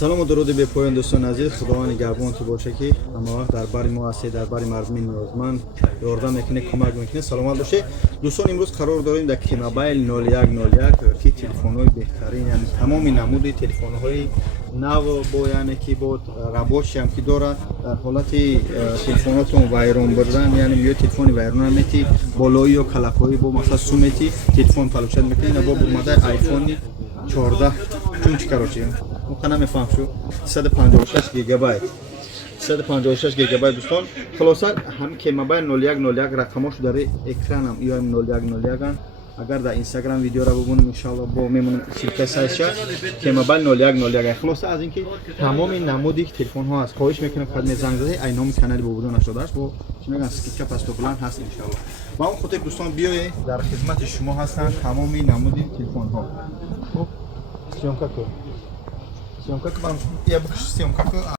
салому дуруди бепоён дӯстони азиз, худованд нигаҳбонтон боша ки ҳама вақт дар бари мо ҳастед, дар бари мардуми ниёзманд ёрдам мекунед, кӯмак мекунед. Саломат бошед дӯстон, имрӯз қарор дорем дар T-Mobile 0101 ки телефонҳои беҳтарин, яъне тамоми намуди телефонҳои нав бо яъне ки бо рабоши ҳам ки дорад, дар ҳолати телефонотон вайрон бурдан, яъне ё телефони вайрон мети болои ё калакҳои бо масалан сумети телефон палушад мекунед, ина бо бурмадаи iPhone 14 чун чӣ карочи муқана мефаҳм шу 256 гигабайт 256 гигабайт дӯстон. хулоса ҳам T-Mobile 0101 рақамошу дар экранам ё 0101 агар дар Instagram видеоро бубинем иншаллоҳ бо мемонем силкаи сайша T-Mobile 0101. хулоса аз ин ки тамоми намуди телефонҳо ҳаст. хоҳиш мекунам қадме занг задед ай номи канали бубудо наштодааст бо чӣ мегӯям скидка пасту буланд ҳаст иншаллоҳ. ба он хотир дӯстон биёед дар хизмати шумо ҳастанд тамоми намуди телефонҳо. Хуб съёмка кун. Съёмка кун. Я букаш съёмка кун.